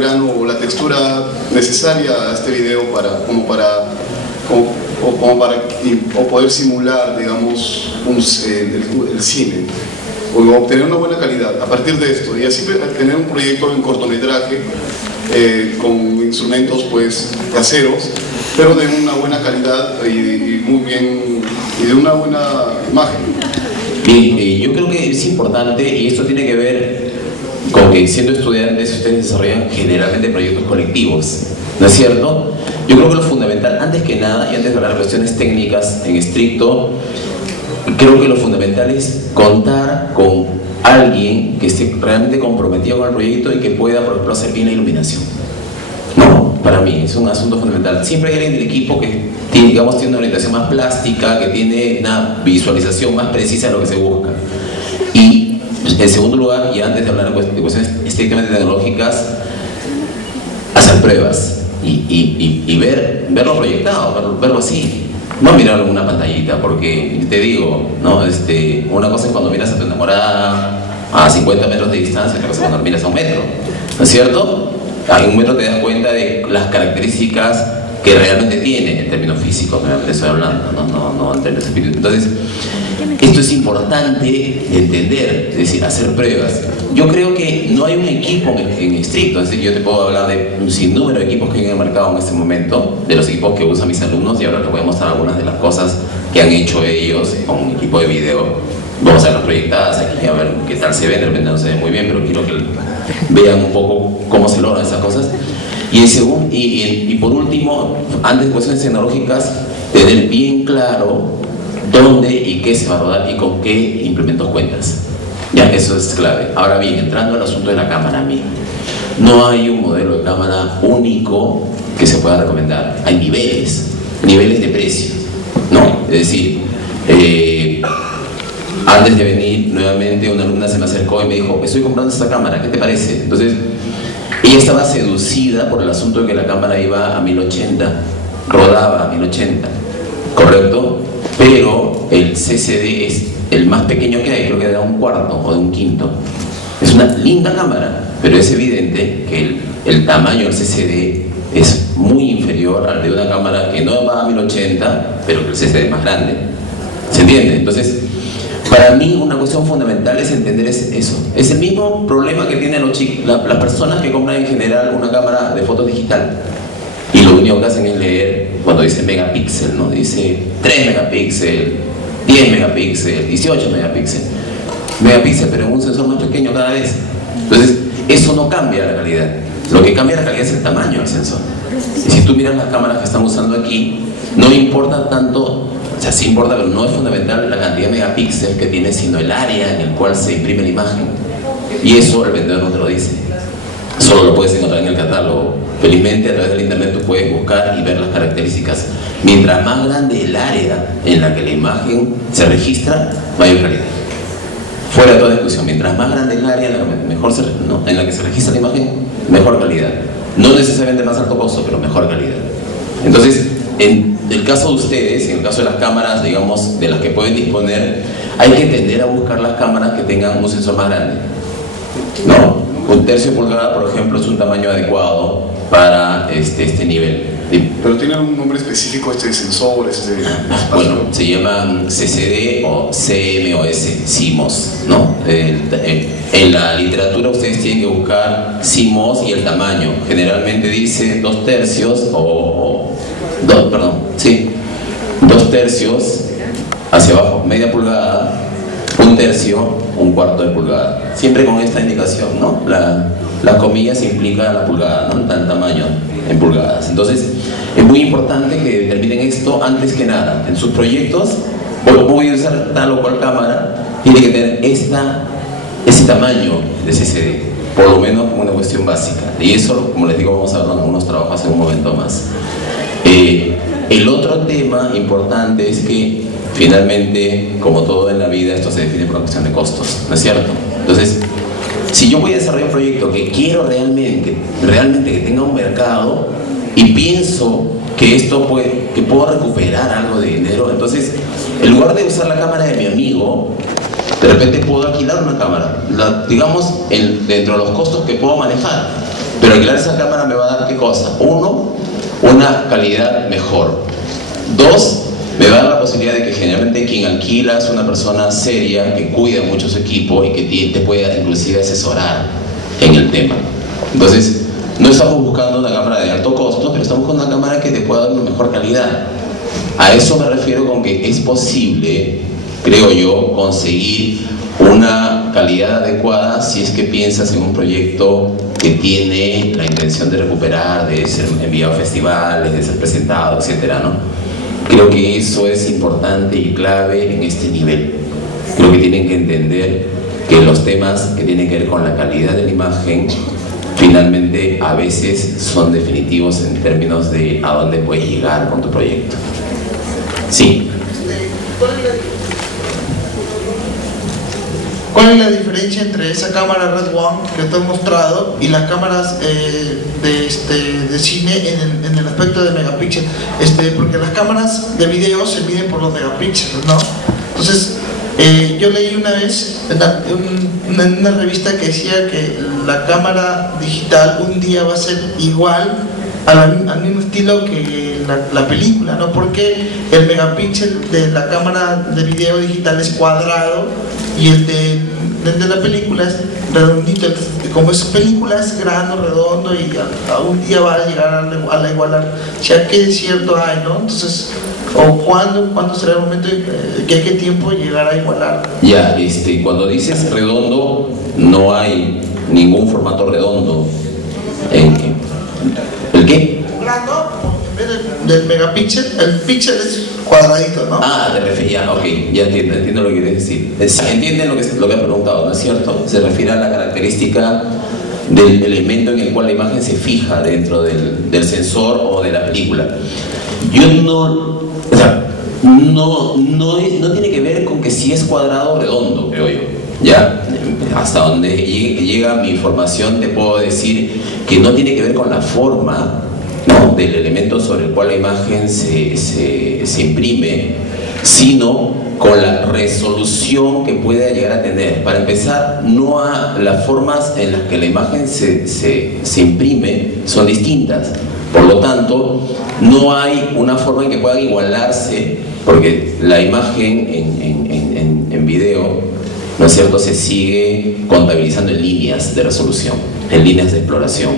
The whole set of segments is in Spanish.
grano o la textura necesaria a este video o poder simular, digamos, el cine, o obtener una buena calidad a partir de esto, y así tener un proyecto en cortometraje con instrumentos pues caseros, pero de una buena calidad y muy bien, y de una buena imagen. Bien, yo creo que es importante, y esto tiene que ver con que siendo estudiantes ustedes desarrollan generalmente proyectos colectivos, ¿no es cierto? Yo creo que lo fundamental, antes que nada, y antes de hablar de cuestiones técnicas en estricto, creo que lo fundamental es contar con alguien que esté realmente comprometido con el proyecto y que pueda, por ejemplo, hacer bien la iluminación. No, para mí es un asunto fundamental. Siempre hay alguien del equipo que tiene, digamos, tiene una orientación más plástica, que tiene una visualización más precisa de lo que se busca. Y en segundo lugar, y antes de hablar de cuestiones estrictamente tecnológicas, hacer pruebas y verlo proyectado, verlo así. No mirarlo en una pantallita, porque te digo, ¿no? Una cosa es cuando miras a tu enamorada a 50 metros de distancia, otra cosa es cuando miras a 1 metro, ¿no es cierto? A 1 metro te das cuenta de las características que realmente tiene en términos físicos, me estoy hablando, no en términos espirituales. Entonces, esto es importante entender, es decir, hacer pruebas. Yo creo que no hay un equipo en estricto, es decir, yo te puedo hablar de un sinnúmero de equipos que hay en el mercado en este momento, de los equipos que usan mis alumnos, y ahora les voy a mostrar algunas de las cosas que han hecho ellos con un equipo de video. Vamos a verlas proyectadas aquí, a ver qué tal se ven, de repente no se ve muy bien, pero quiero que vean un poco cómo se logran esas cosas. Y por último, antes de cuestiones tecnológicas, tener bien claro dónde y qué se va a rodar y con qué implementos cuentas. Ya, eso es clave. Ahora bien, entrando al asunto de la cámara misma, no hay un modelo de cámara único que se pueda recomendar. Hay niveles de precio, ¿no? Es decir, antes de venir nuevamente una alumna se me acercó y me dijo: estoy comprando esta cámara, ¿qué te parece? Entonces, ella estaba seducida por el asunto de que la cámara iba a 1080, rodaba a 1080, ¿correcto? Pero el CCD es el más pequeño que hay, creo que de 1/4 o de 1/5. Es una linda cámara, pero es evidente que el tamaño del CCD es muy inferior al de una cámara que no va a 1080, pero que el CCD es más grande. ¿Se entiende? Entonces, para mí una cuestión fundamental es entender eso. Es el mismo problema que tienen las personas que compran en general una cámara de fotos digital. Y lo único que hacen es leer cuando dice megapíxel, ¿no? Dice 3 megapíxeles, 10 megapíxeles, 18 megapíxeles, pero en un sensor más pequeño cada vez. Entonces, eso no cambia la calidad. Lo que cambia la calidad es el tamaño del sensor. Y si tú miras las cámaras que están usando aquí, no importa tanto, o sea, sí importa, pero no es fundamental la cantidad de megapíxeles que tiene, sino el área en el cual se imprime la imagen. Y eso el vendedor no te lo dice. Solo lo puedes encontrar en el catálogo. Felizmente, a través del internet tú puedes buscar y ver las características. Mientras más grande el área en la que la imagen se registra, mayor calidad. Fuera de toda discusión, mientras más grande el área en la que se registra la imagen, mejor calidad. No necesariamente más alto costo, pero mejor calidad. Entonces, en el caso de ustedes, en el caso de las cámaras, digamos, de las que pueden disponer, hay que tender a buscar las cámaras que tengan un sensor más grande, ¿no? 1/3 pulgada, por ejemplo, es un tamaño adecuado para este nivel. ¿Pero tiene un nombre específico este sensor? Bueno, se llama CCD o CMOS, ¿no? En la literatura ustedes tienen que buscar CMOS y el tamaño. Generalmente dice 2/3 2/3 hacia abajo, media pulgada, 1/3, 1/4 de pulgada. Siempre con esta indicación, ¿no? Las comillas implican la pulgada, ¿no? El tamaño en pulgadas. Entonces, es muy importante que determinen esto antes que nada. En sus proyectos, voy a usar tal o cual cámara, tiene que tener ese tamaño de CCD, por lo menos como una cuestión básica. Y eso, como les digo, vamos a hablar en algunos trabajos en un momento más. El otro tema importante es que finalmente, como todo en la vida, esto se define por una cuestión de costos, ¿no es cierto? Entonces, si yo voy a desarrollar un proyecto que quiero realmente que tenga un mercado y pienso que que puedo recuperar algo de dinero, entonces, en lugar de usar la cámara de mi amigo, de repente puedo alquilar una cámara, digamos, dentro de los costos que puedo manejar. Pero alquilar esa cámara me va a dar ¿qué cosa? Uno, una calidad mejor. Dos, me va a dar la posibilidad de que generalmente quien alquila es una persona seria, que cuida mucho su equipo y que te pueda inclusive asesorar en el tema. Entonces, no estamos buscando una cámara de alto costo, pero estamos buscando una cámara que te pueda dar una mejor calidad. A eso me refiero con que es posible, creo yo, conseguir una calidad adecuada si es que piensas en un proyecto que tiene la intención de recuperar, de ser enviado a festivales, de ser presentado, etcétera, ¿no? Creo que eso es importante y clave en este nivel. Creo que tienen que entender que los temas que tienen que ver con la calidad de la imagen finalmente a veces son definitivos en términos de a dónde puedes llegar con tu proyecto. Sí. ¿Cuál es la diferencia entre esa cámara Red One que te he mostrado y las cámaras de cine en el aspecto de megapíxeles? Porque las cámaras de video se miden por los megapíxeles, ¿no? Entonces, yo leí una vez en una revista que decía que la cámara digital un día va a ser igual al mismo estilo que la película, ¿no? Porque el megapíxel de la cámara de video digital es cuadrado y el de la película es redondito. Entonces, como es película es grande, redondo, y a un día va a llegar a la igualar. Ya que desierto hay, ¿no? Entonces, o ¿cuándo será el momento que hay que tiempo llegar a igualar? Ya, cuando dices redondo, no hay ningún formato redondo. ¿El qué? Plano, en vez del megapíxel, el píxel es cuadradito, ¿no? Ah, te refería, ok, ya entiendo lo que quieres decir. Entienden lo que has preguntado, ¿no es cierto? Se refiere a la característica del elemento en el cual la imagen se fija dentro del sensor o de la película. Yo no tiene que ver con que si es cuadrado o redondo, creo yo. Ya, hasta donde llega mi información te puedo decir que no tiene que ver con la forma, ¿no?, del elemento sobre el cual la imagen se imprime, sino con la resolución que pueda llegar a tener. Para empezar, las formas en las que la imagen se imprime son distintas. Por lo tanto, no hay una forma en que puedan igualarse, porque la imagen en video, ¿no es cierto?, se sigue contabilizando en líneas de resolución, en líneas de exploración,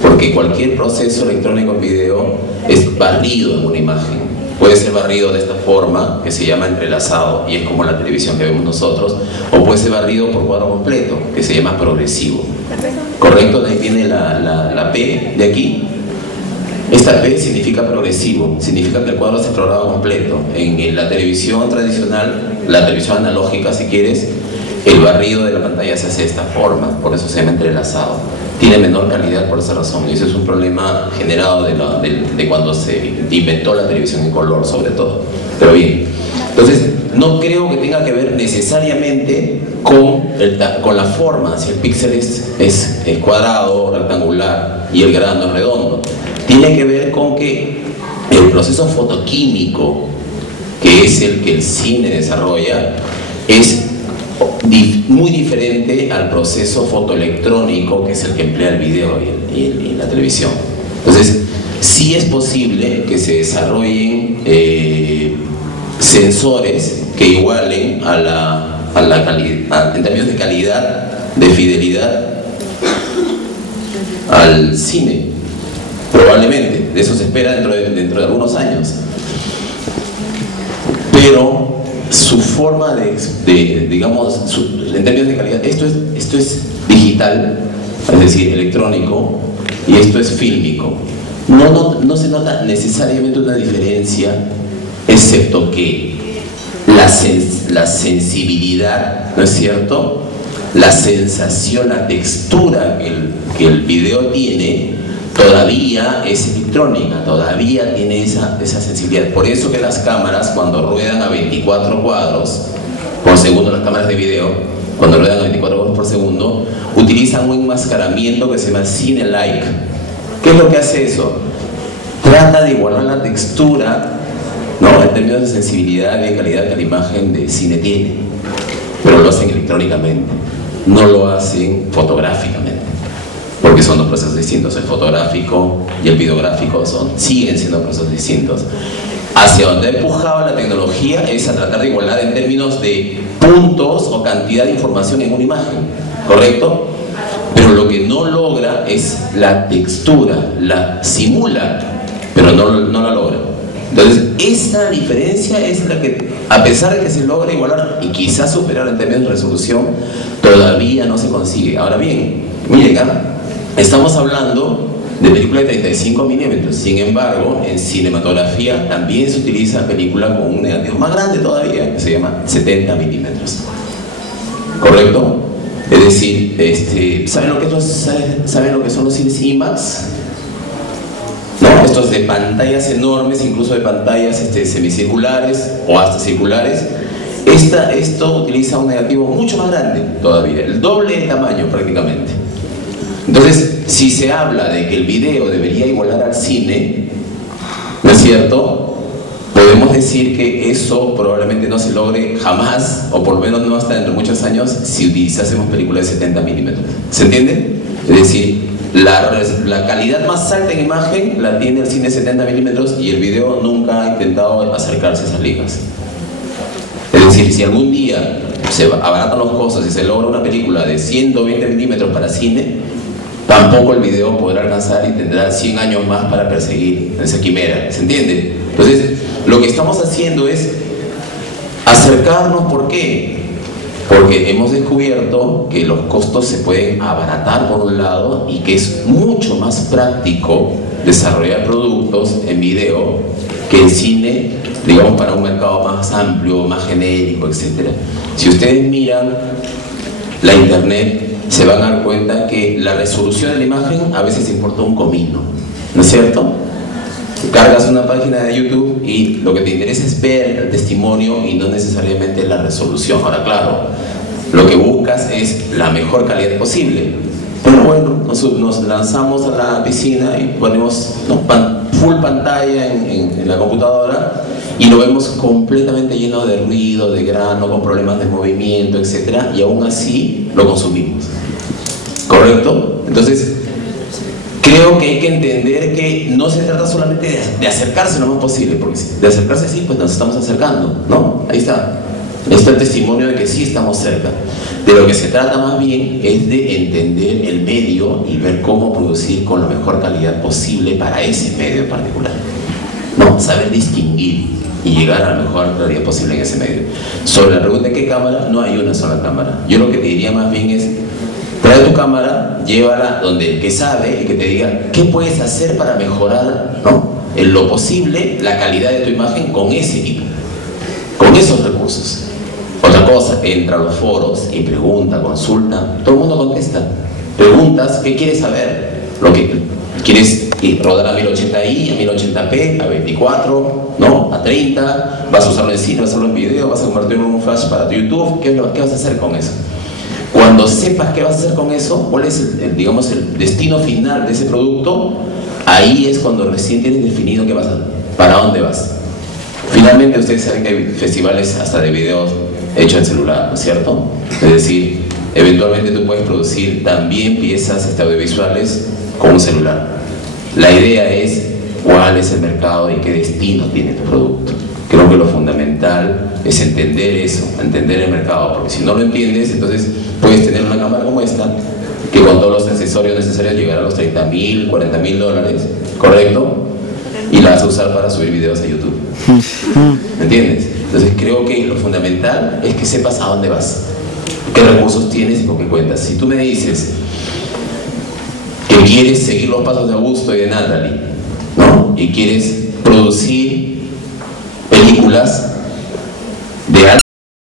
porque cualquier proceso electrónico en video es barrido en una imagen. Puede ser barrido de esta forma, que se llama entrelazado, y es como la televisión que vemos nosotros, o puede ser barrido por cuadro completo, que se llama progresivo. ¿Correcto? De ahí viene la P de aquí. Esta P significa progresivo, significa que el cuadro se explorado completo. En la televisión tradicional, la televisión analógica si quieres, el barrido de la pantalla se hace de esta forma, por eso se llama entrelazado. Tiene menor calidad por esa razón, y ese es un problema generado de cuando se inventó la televisión en color, sobre todo. Pero bien, entonces no creo que tenga que ver necesariamente con la forma, si el píxel es cuadrado, rectangular y el grano es redondo. Tiene que ver con que el proceso fotoquímico, que es el que el cine desarrolla, es muy diferente al proceso fotoelectrónico, que es el que emplea el video y la televisión. Entonces, sí es posible que se desarrollen sensores que igualen a la calidad, en términos de calidad, de fidelidad, al cine. Probablemente, de eso se espera dentro de algunos años. Pero su forma digamos, en términos de calidad, esto es digital, es decir, electrónico, y esto es fílmico. No se nota necesariamente una diferencia, excepto que la sensibilidad, ¿no es cierto?, la sensación, la textura que el video tiene, todavía es electrónica, todavía tiene esa sensibilidad. Por eso que las cámaras, cuando ruedan a 24 cuadros por segundo, las cámaras de video, cuando ruedan a 24 cuadros por segundo, utilizan un enmascaramiento que se llama Cine-like. ¿Qué es lo que hace eso? Trata de igualar la textura, ¿no?, en términos de sensibilidad y de calidad que la imagen de cine tiene, pero lo hacen electrónicamente, no lo hacen fotográficamente. porque son dos procesos distintos. El fotográfico y el videográfico siguen siendo procesos distintos. Hacia donde ha empujado la tecnología es a tratar de igualar en términos de puntos o cantidad de información en una imagen, ¿correcto? Pero lo que no logra es la textura, la simula, pero no la logra. Entonces, esa diferencia es la que, a pesar de que se logra igualar y quizás superar en términos de resolución, todavía no se consigue. Ahora bien, miren, estamos hablando de película de 35 milímetros, sin embargo, en cinematografía también se utiliza película con un negativo más grande todavía, que se llama 70 milímetros. ¿Correcto? Es decir, ¿saben lo que son los cines IMAX? ¿No? Estos de pantallas enormes, incluso de pantallas semicirculares o hasta circulares. Esto utiliza un negativo mucho más grande todavía, el doble de tamaño prácticamente. Entonces, si se habla de que el video debería igualar al cine, ¿no es cierto? Podemos decir que eso probablemente no se logre jamás, o por lo menos no hasta dentro de muchos años, si utilizásemos películas de 70 milímetros. ¿Se entiende? Es decir, la calidad más alta en imagen la tiene el cine 70 milímetros y el video nunca ha intentado acercarse a esas ligas. Es decir, si algún día se abaratan los costos y se logra una película de 120 milímetros para cine, tampoco el video podrá alcanzar y tendrá 100 años más para perseguir esa quimera. ¿Se entiende? Entonces, lo que estamos haciendo es acercarnos. ¿Por qué? Porque hemos descubierto que los costos se pueden abaratar por un lado y que es mucho más práctico desarrollar productos en video que en cine, digamos, para un mercado más amplio, más genérico, etc. Si ustedes miran la internet, se van a dar cuenta que la resolución de la imagen a veces importa un comino, ¿no es cierto? Cargas una página de YouTube y lo que te interesa es ver el testimonio y no necesariamente la resolución. Ahora, claro, lo que buscas es la mejor calidad posible. Pero bueno, nos lanzamos a la piscina y ponemos full pantalla en la computadora y lo vemos completamente lleno de ruido, de grano, con problemas de movimiento, etc. Y aún así lo consumimos. ¿Correcto? Entonces, creo que hay que entender que no se trata solamente de acercarse lo más posible, porque de acercarse sí, pues nos estamos acercando, ¿no? Ahí está. Está el testimonio de que sí estamos cerca. De lo que se trata más bien es de entender el medio y ver cómo producir con la mejor calidad posible para ese medio en particular. No, saber distinguir y llegar a la mejor calidad posible en ese medio. Sobre la pregunta de qué cámara, no hay una sola cámara. Yo lo que te diría más bien es: trae tu cámara, llévala donde el que sabe y que te diga qué puedes hacer para mejorar, ¿no?, en lo posible la calidad de tu imagen con ese equipo, con esos recursos. Otra cosa, entra a los foros y pregunta, consulta, todo el mundo contesta. Preguntas, ¿qué quieres saber? Lo que quieres rodar a 1080i, a 1080p, a 24, ¿no?, a 30, vas a usarlo en cine, vas a usarlo en video, vas a convertirlo en un flash para tu YouTube. ¿Qué vas a hacer con eso? Cuando sepas qué vas a hacer con eso, cuál es digamos, el destino final de ese producto, ahí es cuando recién tienes definido qué vas a hacer, para dónde vas. Finalmente, ustedes saben que hay festivales hasta de videos hechos en celular, ¿no es cierto? Es decir, eventualmente tú puedes producir también piezas audiovisuales con un celular. La idea es cuál es el mercado y qué destino tiene tu producto. Creo que lo fundamental es entender eso, entender el mercado, porque si no lo entiendes, entonces puedes tener una cámara como esta, que con todos los accesorios necesarios llegará a los $30.000, $40.000, ¿correcto? Y la vas a usar para subir videos a YouTube. ¿Me entiendes? Entonces creo que lo fundamental es que sepas a dónde vas, qué recursos tienes y con qué cuentas. Si tú me dices que quieres seguir los pasos de Augusto y de Natalie, ¿no?, y quieres producir películas de